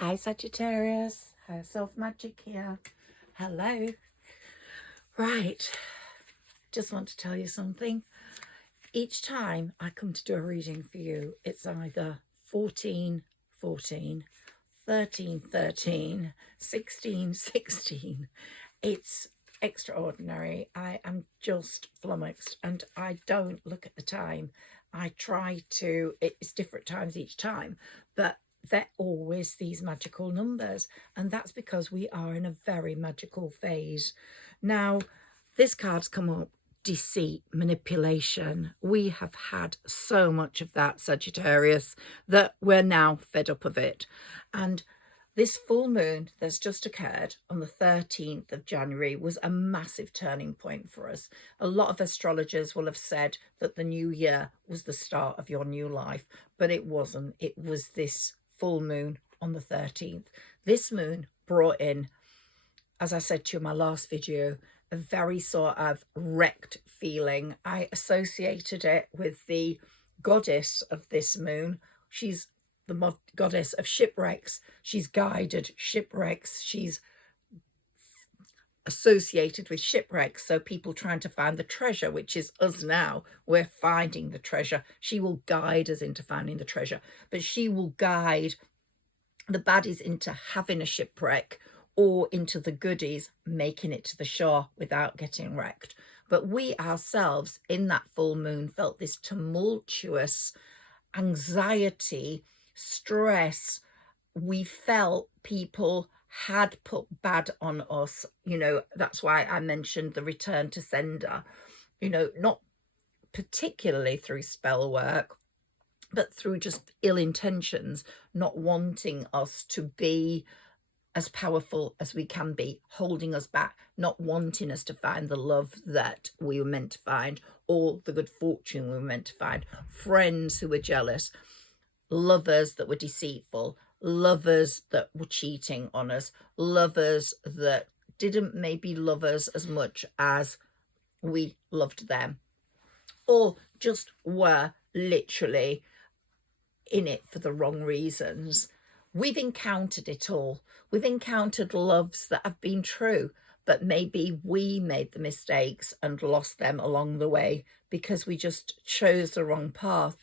Hi Sagittarius, Higherself Magic here. Hello. Right, just want to tell you something. Each time I come to do a reading for you, it's either 14, 14, 13, 13, 16, 16. It's extraordinary. I am just flummoxed and I don't look at the time. I try to, it's different times each time, but they're always these magical numbers, and that's because we are in a very magical phase. Now, this card's come up, deceit, manipulation. We have had so much of that, Sagittarius, that we're now fed up of it. And this full moon that's just occurred on the 13th of January was a massive turning point for us. A lot of astrologers will have said that the new year was the start of your new life, but it wasn't. It was this full moon on the 13th. This moon brought in, as I said to you in my last video, a very sort of wrecked feeling. I associated it with the goddess of this moon. She's the goddess of shipwrecks. She's guided shipwrecks. She's associated with shipwrecks, so people trying to find the treasure, which is us now. We're finding the treasure. She will guide us into finding the treasure, but she will guide the baddies into having a shipwreck or into the goodies making it to the shore without getting wrecked. But we ourselves in that full moon felt this tumultuous anxiety, stress. We felt people had put bad on us. You know, that's why I mentioned the return to sender, you know, not particularly through spell work, but through just ill intentions, not wanting us to be as powerful as we can be, holding us back, not wanting us to find the love that we were meant to find, or the good fortune we were meant to find, friends who were jealous, lovers that were deceitful, lovers that were cheating on us, lovers that didn't maybe love us as much as we loved them, or just were literally in it for the wrong reasons. We've encountered it all. We've encountered loves that have been true, but maybe we made the mistakes and lost them along the way because we just chose the wrong path.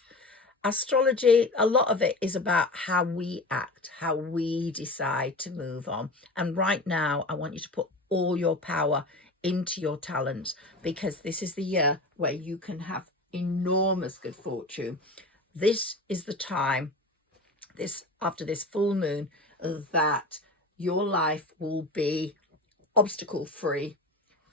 Astrology, a lot of it is about how we act, how we decide to move on. And right now, I want you to put all your power into your talents, because this is the year where you can have enormous good fortune. This is the time, after this full moon, that your life will be obstacle free.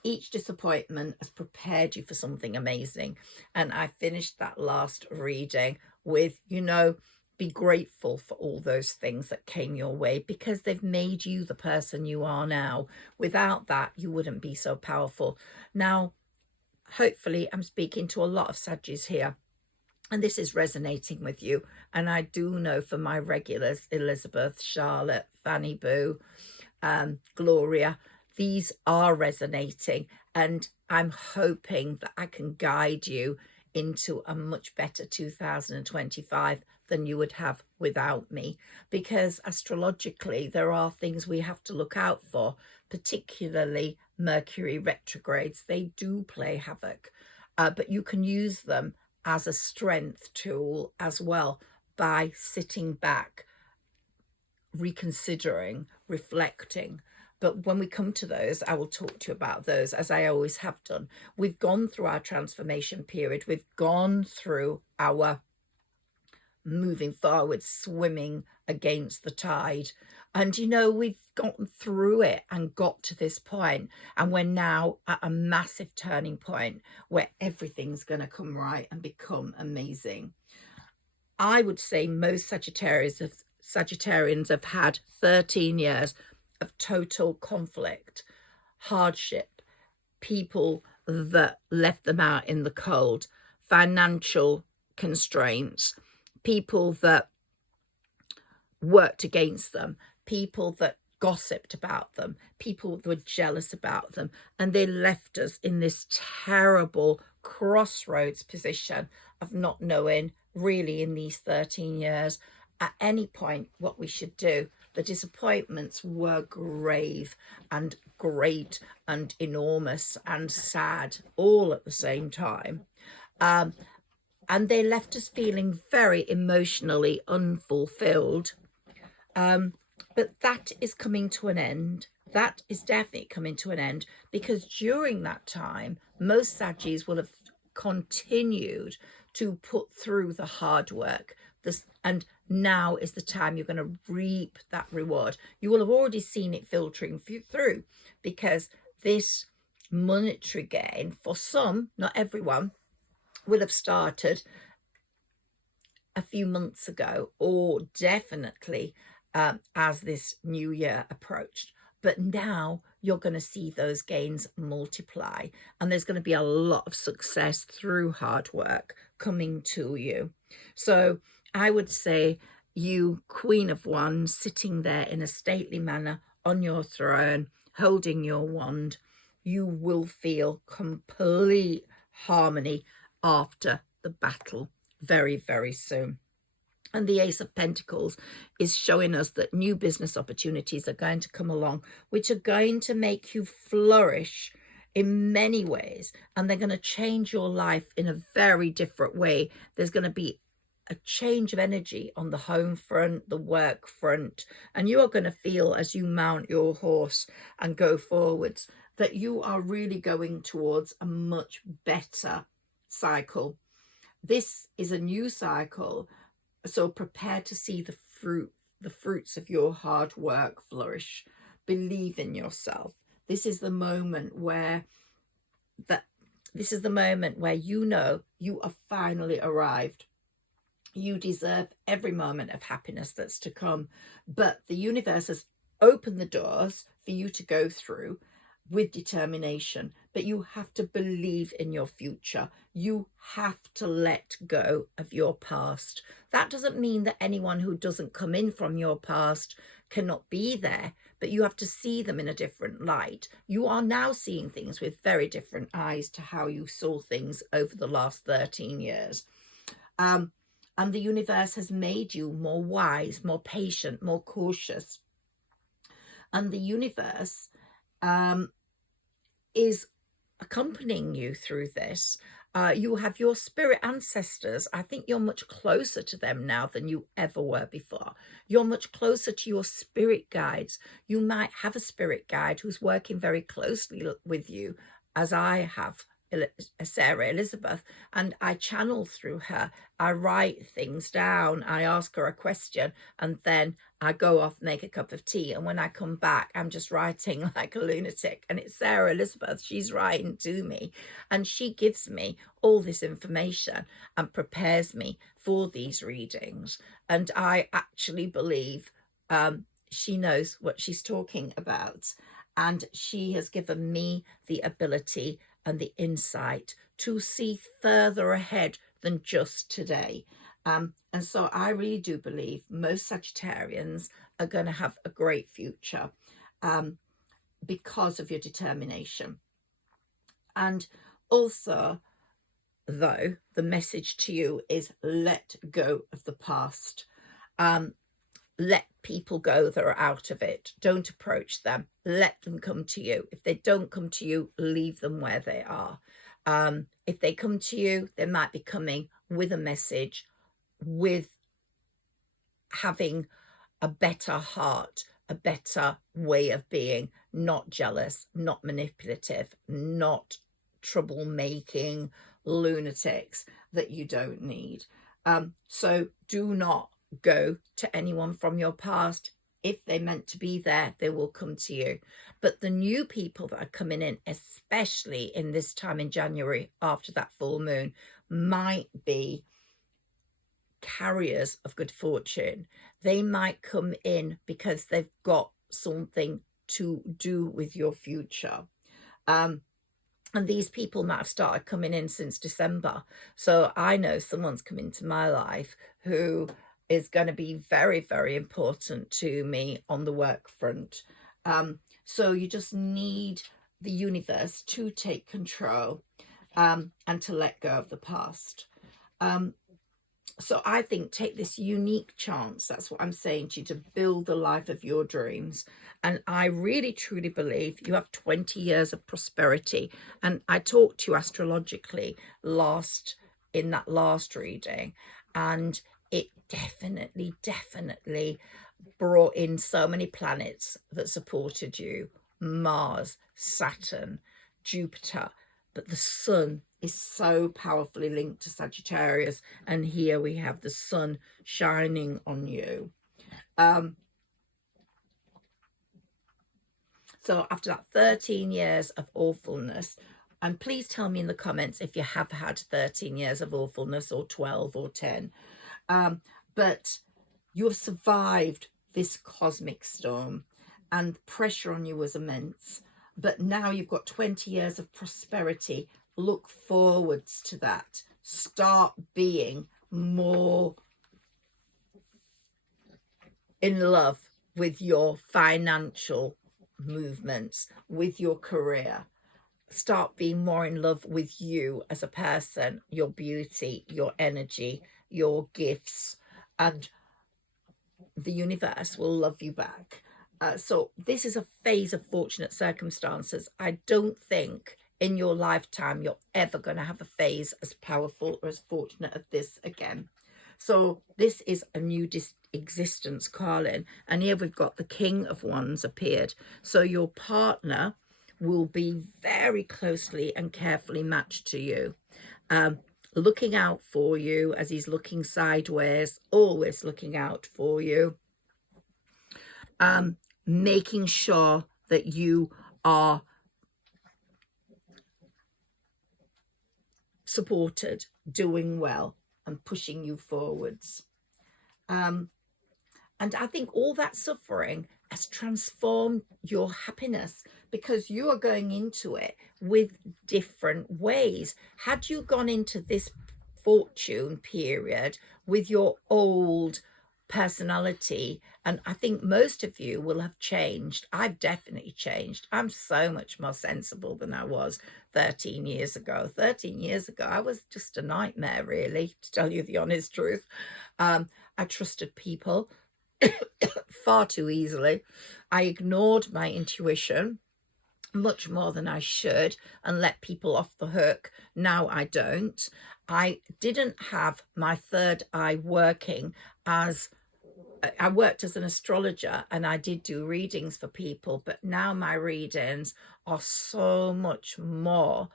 Each disappointment has prepared you for something amazing. And I finished that last reading with, you know, be grateful for all those things that came your way, because they've made you the person you are now. Without that, you wouldn't be so powerful. Now, hopefully, I'm speaking to a lot of Saggis here, and this is resonating with you. And I do know for my regulars, Elizabeth, Charlotte, Fanny Boo, Gloria, these are resonating, and I'm hoping that I can guide you into a much better 2025 than you would have without me, because astrologically there are things we have to look out for, particularly Mercury retrogrades. They do play havoc, but you can use them as a strength tool as well by sitting back, reconsidering, reflecting. But when we come to those, I will talk to you about those, as I always have done. We've gone through our transformation period. We've gone through our moving forward, swimming against the tide. And, you know, we've gotten through it and got to this point. And we're now at a massive turning point where everything's going to come right and become amazing. I would say most Sagittarians have had 13 years of total conflict, hardship, people that left them out in the cold, financial constraints, people that worked against them, people that gossiped about them, people that were jealous about them, and they left us in this terrible crossroads position of not knowing really in these 13 years at any point what we should do. The disappointments were grave and great and enormous and sad all at the same time. And they left us feeling very emotionally unfulfilled. But that is coming to an end. That is definitely coming to an end, because during that time, most Saggis will have continued to put through the hard work. And now is the time you're going to reap that reward. You will have already seen it filtering through, because this monetary gain, for some, not everyone, will have started a few months ago, or definitely as this new year approached. But now you're going to see those gains multiply, and there's going to be a lot of success through hard work coming to you. So I would say, you Queen of Wands, sitting there in a stately manner on your throne, holding your wand, you will feel complete harmony after the battle very, very soon. And the Ace of Pentacles is showing us that new business opportunities are going to come along, which are going to make you flourish in many ways. And they're going to change your life in a very different way. There's going to be a change of energy on the home front, the work front. And you are going to feel, as you mount your horse and go forwards, that you are really going towards a much better cycle. This is a new cycle. So prepare to see the fruits of your hard work flourish. Believe in yourself. This is the moment where you know you are finally arrived. You deserve every moment of happiness that's to come. But the universe has opened the doors for you to go through with determination. But you have to believe in your future. You have to let go of your past. That doesn't mean that anyone who doesn't come in from your past cannot be there, but you have to see them in a different light. You are now seeing things with very different eyes to how you saw things over the last 13 years. And the universe has made you more wise, more patient, more cautious. And the universe is accompanying you through this. You have your spirit ancestors. I think you're much closer to them now than you ever were before. You're much closer to your spirit guides. You might have a spirit guide who's working very closely with you, as I have Sarah Elizabeth, and I channel through her. I write things down. I ask her a question, and then I go off, make a cup of tea, and when I come back, I'm just writing like a lunatic. And it's Sarah Elizabeth. She's writing to me, and she gives me all this information and prepares me for these readings. And I actually believe she knows what she's talking about, and she has given me the ability and the insight to see further ahead than just today. And so I really do believe most Sagittarians are going to have a great future because of your determination. And also, though, the message to you is let go of the past. Let people go that are out of it. Don't approach them. Let them come to you. If they don't come to you, leave them where they are. If they come to you, they might be coming with a message, with having a better heart, a better way of being, not jealous, not manipulative, not troublemaking lunatics that you don't need. So do not go to anyone from your past. If they're meant to be there, they will come to you. But the new people that are coming in, especially in this time in January after that full moon, might be carriers of good fortune. They might come in because they've got something to do with your future. And these people might have started coming in since December. So I know someone's come into my life who is going to be very, very important to me on the work front. So you just need the universe to take control and to let go of the past. So I think take this unique chance, that's what I'm saying to you, to build the life of your dreams. And I really truly believe you have 20 years of prosperity. And I talked to you astrologically in that last reading, and it definitely brought in so many planets that supported you: Mars, Saturn, Jupiter, but the sun is so powerfully linked to Sagittarius, and here we have the sun shining on you. So after that 13 years of awfulness, and please tell me in the comments if you have had 13 years of awfulness, or 12 or 10, but you have survived this cosmic storm, and the pressure on you was immense. But now you've got 20 years of prosperity. Look forwards to that. Start being more in love with your financial movements, with your career. Start being more in love with you as a person, your beauty, your energy, your gifts, and the universe will love you back. So this is a phase of fortunate circumstances. I don't think in your lifetime you're ever going to have a phase as powerful or as fortunate as this again. So this is a new existence calling, and here we've got the King of Wands appeared. So your partner will be very closely and carefully matched to you, looking out for you as he's looking sideways, always looking out for you, making sure that you are supported, doing well, and pushing you forwards. And I think all that suffering has transformed your happiness, because you are going into it with different ways. Had you gone into this fortune period with your old personality, and I think most of you will have changed. I've definitely changed. I'm so much more sensible than I was 13 years ago. 13 years ago, I was just a nightmare, really, to tell you the honest truth. I trusted people far too easily. I ignored my intuition much more than I should and let people off the hook. Now I don't. I didn't have my third eye working as I worked as an astrologer, and I did do readings for people, but now my readings are so much more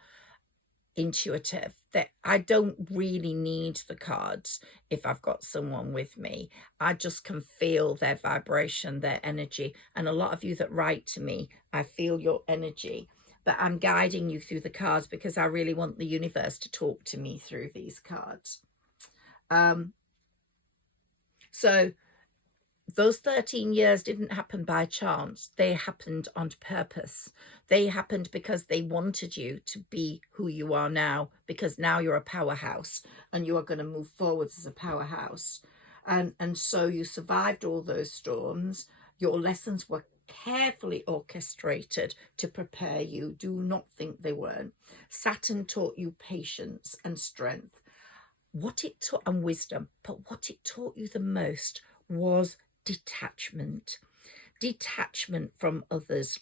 intuitive that I don't really need the cards if I've got someone with me. I just can feel their vibration, their energy. And a lot of you that write to me, I feel your energy, but I'm guiding you through the cards because I really want the universe to talk to me through these cards. So those 13 years didn't happen by chance. They happened on purpose. They happened because they wanted you to be who you are now, because now you're a powerhouse and you are going to move forwards as a powerhouse. And so you survived all those storms. Your lessons were carefully orchestrated to prepare you. Do not think they weren't. Saturn taught you patience and strength. What it taught, and wisdom, but what it taught you the most was detachment from others.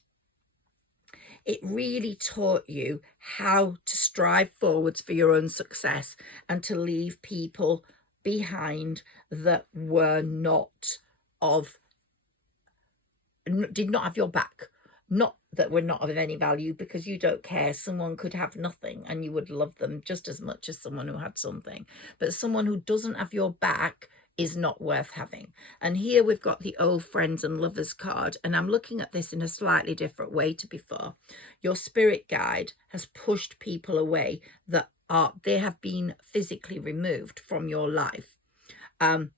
It really taught you how to strive forwards for your own success and to leave people behind that were did not have your back. Not that we're not of any value, because you don't care. Someone could have nothing and you would love them just as much as someone who had something. But someone who doesn't have your back is not worth having. And here we've got the old friends and lovers card, and I'm looking at this in a slightly different way to before. Your spirit guide has pushed people away that they have been physically removed from your life, and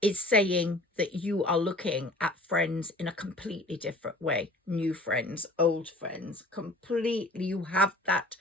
it's saying that you are looking at friends in a completely different way. New friends, old friends, completely. You have that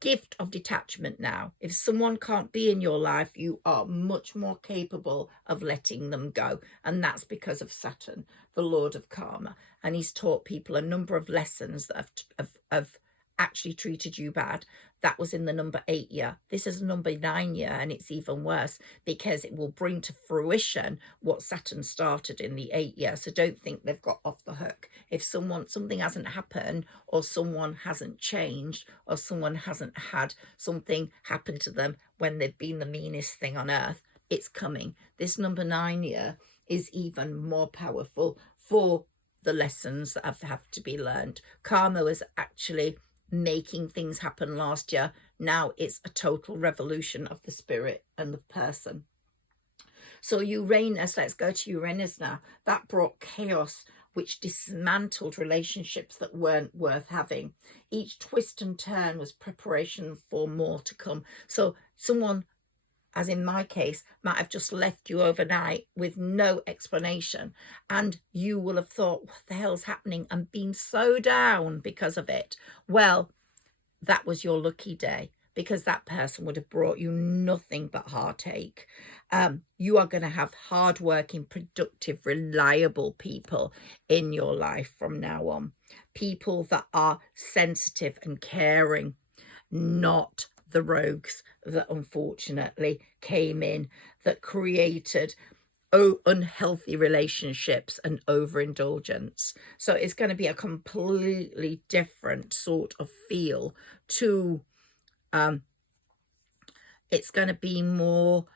gift of detachment now. If someone can't be in your life, you are much more capable of letting them go. And that's because of Saturn, the Lord of Karma. And he's taught people a number of lessons that have actually treated you bad. That was in the number 8 year. This is number 9 year, and it's even worse because it will bring to fruition what Saturn started in the 8 year. So don't think they've got off the hook. If something hasn't happened, or someone hasn't changed, or someone hasn't had something happen to them when they've been the meanest thing on earth, it's coming. This number 9 year is even more powerful for the lessons that have to be learned. Karma was actually making things happen last year. Now it's a total revolution of the spirit and the person. So Uranus, let's go to Uranus now. That brought chaos, which dismantled relationships that weren't worth having. Each twist and turn was preparation for more to come. So someone, as in my case, might have just left you overnight with no explanation, and you will have thought, what the hell's happening, and been so down because of it. Well, that was your lucky day, because that person would have brought you nothing but heartache. You are going to have hardworking, productive, reliable people in your life from now on. People that are sensitive and caring, not the rogues that unfortunately came in, that created unhealthy relationships and overindulgence. So it's going to be a completely different sort of feel to, it's going to be more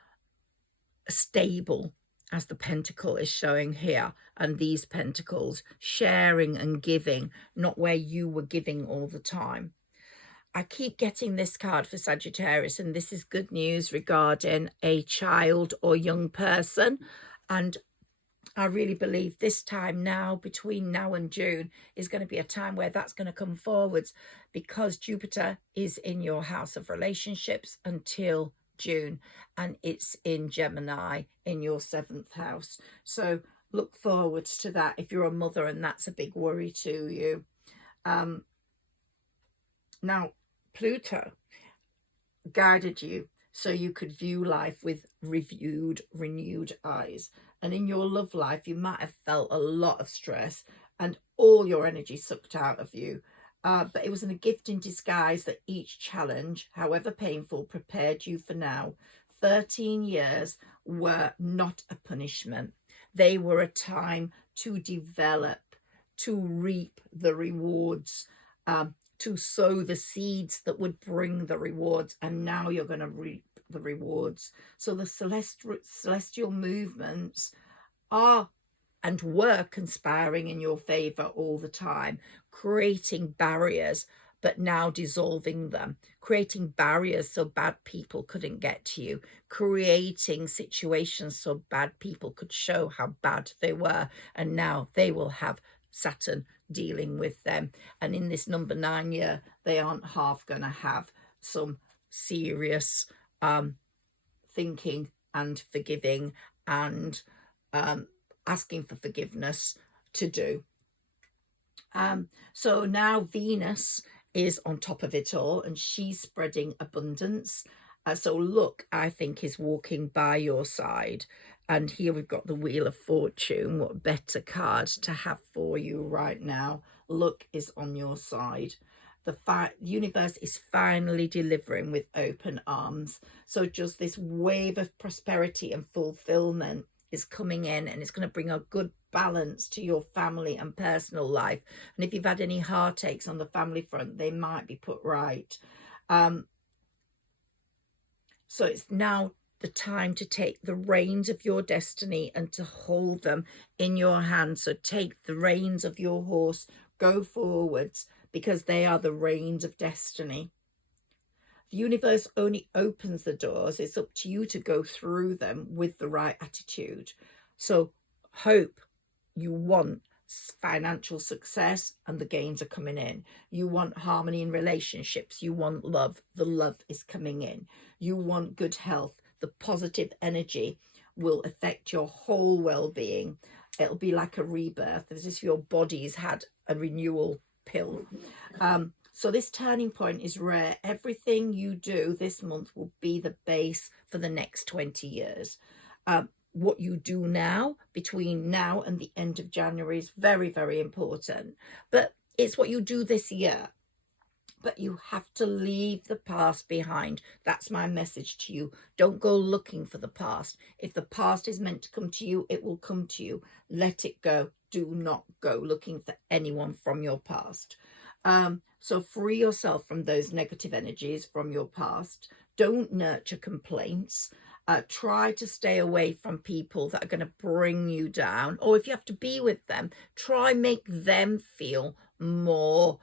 stable, as the pentacle is showing here, and these pentacles, sharing and giving, not where you were giving all the time. I keep getting this card for Sagittarius, and this is good news regarding a child or young person. And I really believe this time now, between now and June, is going to be a time where that's going to come forwards, because Jupiter is in your house of relationships until June, and it's in Gemini in your 7th house. So look forwards to that if you're a mother and that's a big worry to you. Now, Pluto guided you so you could view life with renewed eyes. And in your love life, you might have felt a lot of stress and all your energy sucked out of you. But it was a gift in disguise that each challenge, however painful, prepared you for now. 13 years were not a punishment. They were a time to develop, to reap the rewards, to sow the seeds that would bring the rewards, and now you're going to reap the rewards. So the celestial movements are and were conspiring in your favor all the time, creating barriers, but now dissolving them, creating barriers so bad people couldn't get to you, creating situations so bad people could show how bad they were, and now they will have Saturn dealing with them. And in this number 9 year, they aren't half going to have some serious thinking and forgiving and asking for forgiveness to do. So now Venus is on top of it all, and she's spreading abundance. So luck, I think, is walking by your side. And here we've got the Wheel of Fortune. What better card to have for you right now? Luck is on your side. The universe is finally delivering with open arms. So just this wave of prosperity and fulfillment is coming in, and it's going to bring a good balance to your family and personal life. And if you've had any heartaches on the family front, they might be put right. So it's now the time to take the reins of your destiny and to hold them in your hand. So take the reins of your horse, go forwards, because they are the reins of destiny. The universe only opens the doors. It's up to you to go through them with the right attitude. So hope, you want financial success and the gains are coming in. You want harmony in relationships. You want love. The love is coming in. You want good health. The positive energy will affect your whole well-being. It'll be like a rebirth, as if your body's had a renewal pill. So this turning point is rare. Everything you do this month will be the base for the next 20 years. What you do now, between now and the end of January, is very, very important. But it's what you do this year. But you have to leave the past behind. That's my message to you. Don't go looking for the past. If the past is meant to come to you, it will come to you. Let it go. Do not go looking for anyone from your past. So free yourself from those negative energies from your past. Don't nurture complaints. Try to stay away from people that are going to bring you down. Or if you have to be with them, try make them feel more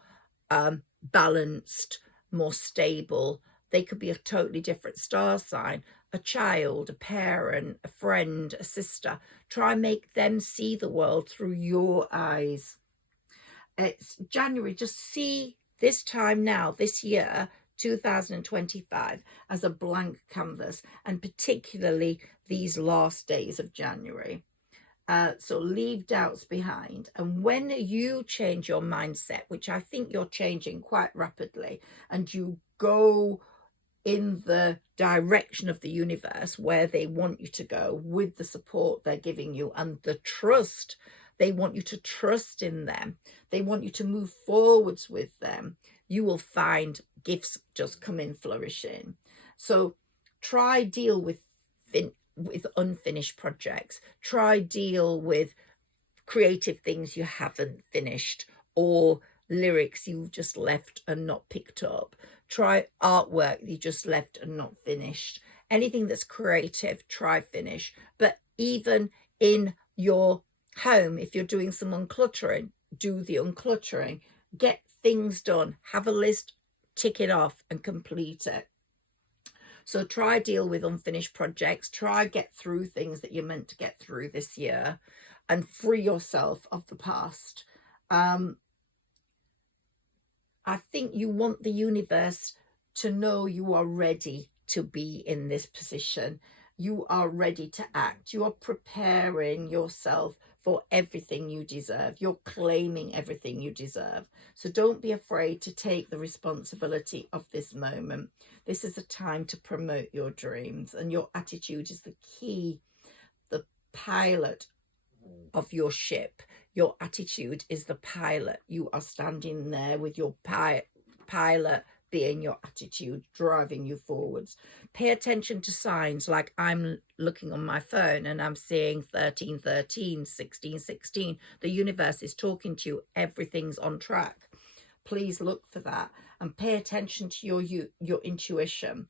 balanced, more stable. They could be a totally different star sign, a child, a parent, a friend, a sister. Try make them see the world through your eyes. It's January. Just see this time now, this year, 2025, as a blank canvas, and particularly these last days of January. So leave doubts behind. And when you change your mindset, which I think you're changing quite rapidly, and you go in the direction of the universe where they want you to go with the support they're giving you and the trust, they want you to trust in them. They want you to move forwards with them. You will find gifts just come in flourishing. So try deal with unfinished projects. Try deal with creative things you haven't finished, or lyrics you just left and not picked up. Try artwork you just left and not finished. Anything that's creative, try finish. But even in your home, if you're doing some uncluttering, do the uncluttering. Get things done. Have a list, tick it off and complete it. So try deal with unfinished projects. Try get through things that you're meant to get through this year and free yourself of the past. I think you want the universe to know you are ready to be in this position. You are ready to act. You are preparing yourself for everything you deserve. You're claiming everything you deserve. So don't be afraid to take the responsibility of this moment. This is a time to promote your dreams, and your attitude is the key, the pilot of your ship. Your attitude is the pilot. You are standing there with your pilot being your attitude, driving you forwards. Pay attention to signs, like I'm looking on my phone and I'm seeing 13, 13, 16, 16. The universe is talking to you. Everything's on track. Please look for that and pay attention to your intuition.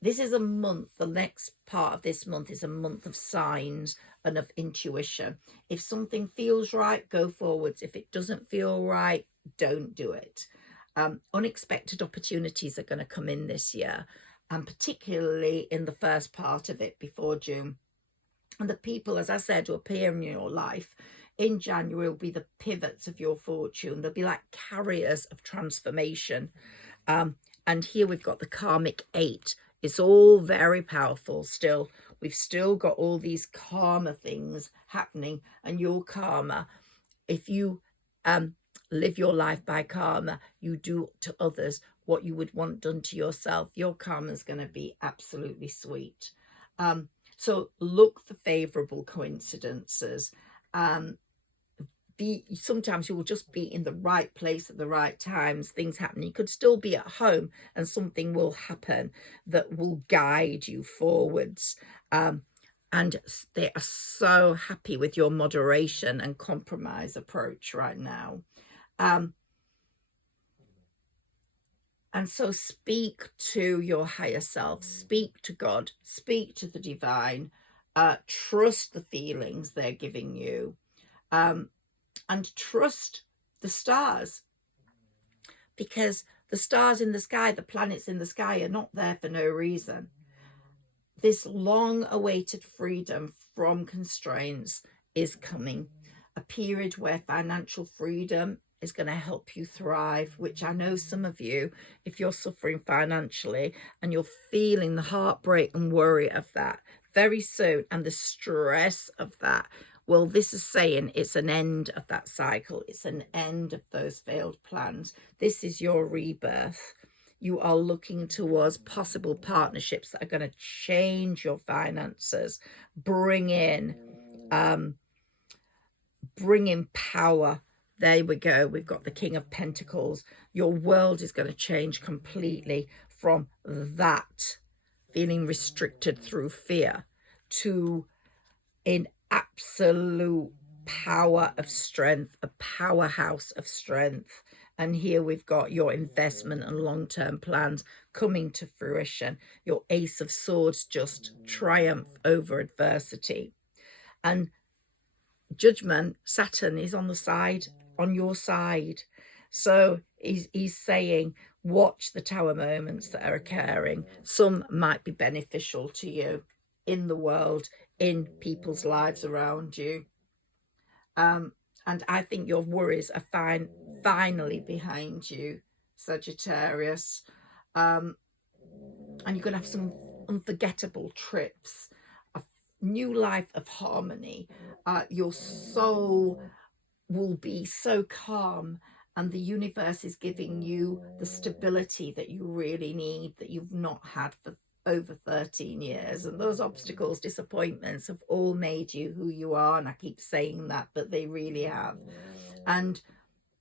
This is a month, the next part of this month is a month of signs and of intuition. If something feels right, go forwards. If it doesn't feel right, don't do it. Unexpected opportunities are going to come in this year, and particularly in the first part of it before June. And the people, as I said, who appear in your life in January will be the pivots of your fortune. They'll be like carriers of transformation. And here we've got the karmic 8. It's all very powerful still. We've still got all these karma things happening, and your karma, if you live your life by karma, you do to others what you would want done to yourself. Your karma is going to be absolutely sweet. So look for favorable coincidences. Sometimes you will just be in the right place at the right times. Things happen. You could still be at home and something will happen that will guide you forwards. And they are so happy with your moderation and compromise approach right now. And so speak to your higher self, speak to God, speak to the divine, trust the feelings they're giving you, and trust the stars, because the stars in the sky, the planets in the sky are not there for no reason. This long-awaited freedom from constraints is coming, a period where financial freedom is going to help you thrive, which I know some of you, if you're suffering financially and you're feeling the heartbreak and worry of that very soon and the stress of that, well, this is saying it's an end of that cycle. It's an end of those failed plans. This is your rebirth. You are looking towards possible partnerships that are going to change your finances, bring in power, there we go. We've got the King of Pentacles. Your world is going to change completely from that feeling restricted through fear to in absolute power of strength, a powerhouse of strength. And here we've got your investment and long-term plans coming to fruition. Your Ace of Swords just triumph over adversity. And Judgment, Saturn is on your side. So he's saying, watch the tower moments that are occurring. Some might be beneficial to you in the world, in people's lives around you. And I think your worries are finally behind you, Sagittarius. And you're going to have some unforgettable trips, a new life of harmony. Your soul will be so calm, and the universe is giving you the stability that you really need, that you've not had for over 13 years. And those obstacles, disappointments have all made you who you are. And I keep saying that, but they really have. And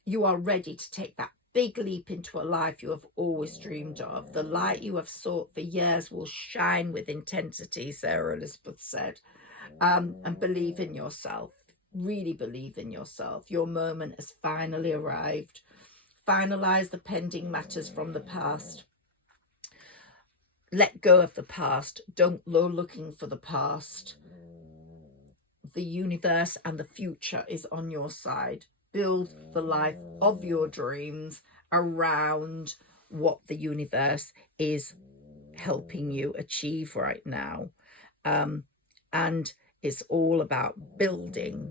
you are ready to take that big leap into a life you have always dreamed of. The light you have sought for years will shine with intensity, Sarah Elizabeth said. And believe in yourself. Really believe in yourself. Your moment has finally arrived. Finalize the pending matters from the past. Let go of the past. Don't go looking for the past. The universe and the future is on your side. Build the life of your dreams around what the universe is helping you achieve right now. And it's all about building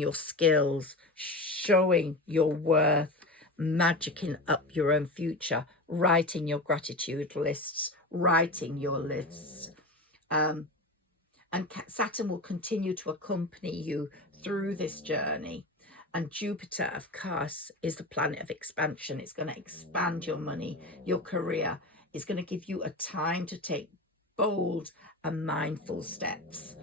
your skills, showing your worth, magicking up your own future, writing your gratitude lists, writing your lists. And Saturn will continue to accompany you through this journey. And Jupiter, of course, is the planet of expansion. It's going to expand your money, your career. It's going to give you a time to take bold and mindful steps.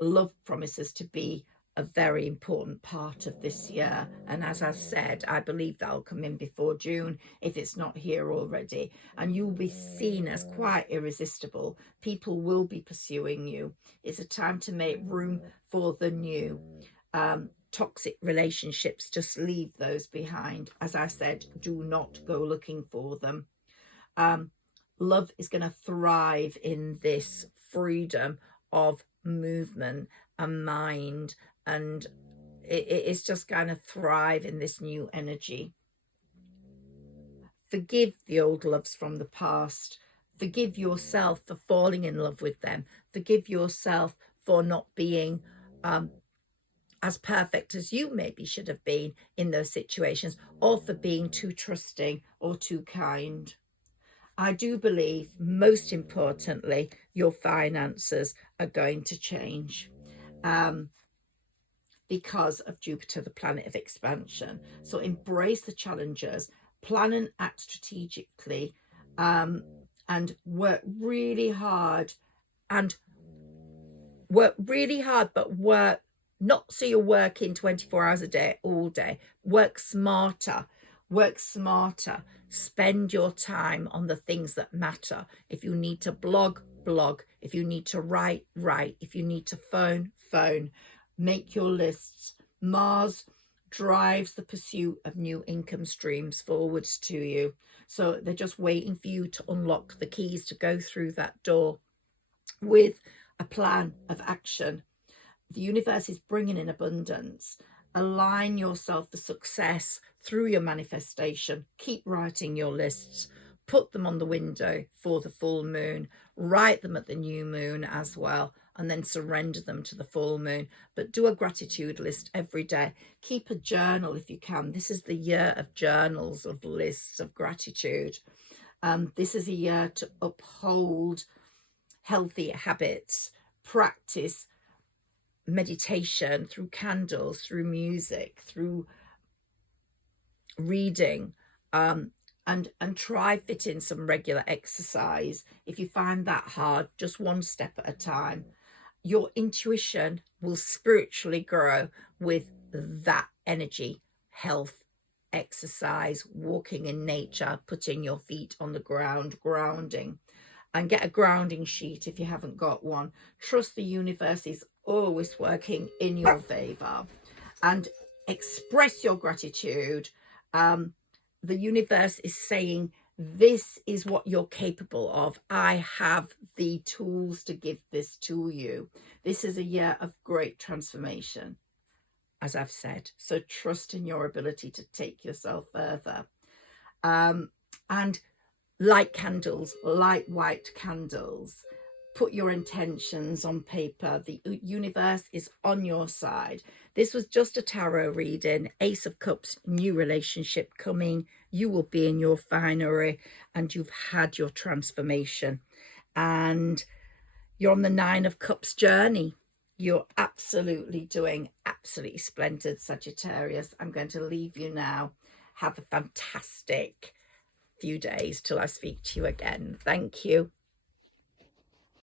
Love promises to be a very important part of this year. And as I said, I believe that'll come in before June, if it's not here already. And you'll be seen as quite irresistible. People will be pursuing you. It's a time to make room for the new. Toxic relationships, just leave those behind. As I said, do not go looking for them. Love is going to thrive in this freedom of movement and mind, and it's just going to thrive in this new energy. Forgive the old loves from the past. Forgive yourself for falling in love with them. Forgive yourself for not being as perfect as you maybe should have been in those situations, or for being too trusting or too kind. I do believe, most importantly, your finances are going to change because of Jupiter, the planet of expansion. So embrace the challenges, plan and act strategically, and work really hard. And work really hard, but work not so you're working 24 hours a day, all day. Work smarter. Work smarter. Spend your time on the things that matter. If you need to blog, blog. If you need to write, write. If you need to phone, phone. Make your lists. Mars drives the pursuit of new income streams forwards to you. So they're just waiting for you to unlock the keys to go through that door with a plan of action. The universe is bringing in abundance. Align yourself for success through your manifestation. Keep writing your lists. Put them on the window for the full moon. Write them at the new moon as well, and then surrender them to the full moon. But do a gratitude list every day. Keep a journal if you can. This is the year of journals, of lists of gratitude. This is a year to uphold healthy habits, practice meditation through candles, through music, through reading, and try fit in some regular exercise. If you find that hard, just one step at a time. Your intuition will spiritually grow with that energy, health, exercise, walking in nature, putting your feet on the ground, grounding. And get a grounding sheet if you haven't got one. Trust the universe is always working in your favor. And express your gratitude. The universe is saying, this is what you're capable of. I have the tools to give this to you. This is a year of great transformation, as I've said. So trust in your ability to take yourself further. And light candles, light white candles. Put your intentions on paper. The universe is on your side. This was just a tarot reading. Ace of Cups, new relationship coming. You will be in your finery and you've had your transformation. And you're on the Nine of Cups journey. You're absolutely doing absolutely splendid, Sagittarius. I'm going to leave you now. Have a fantastic few days till I speak to you again. Thank you.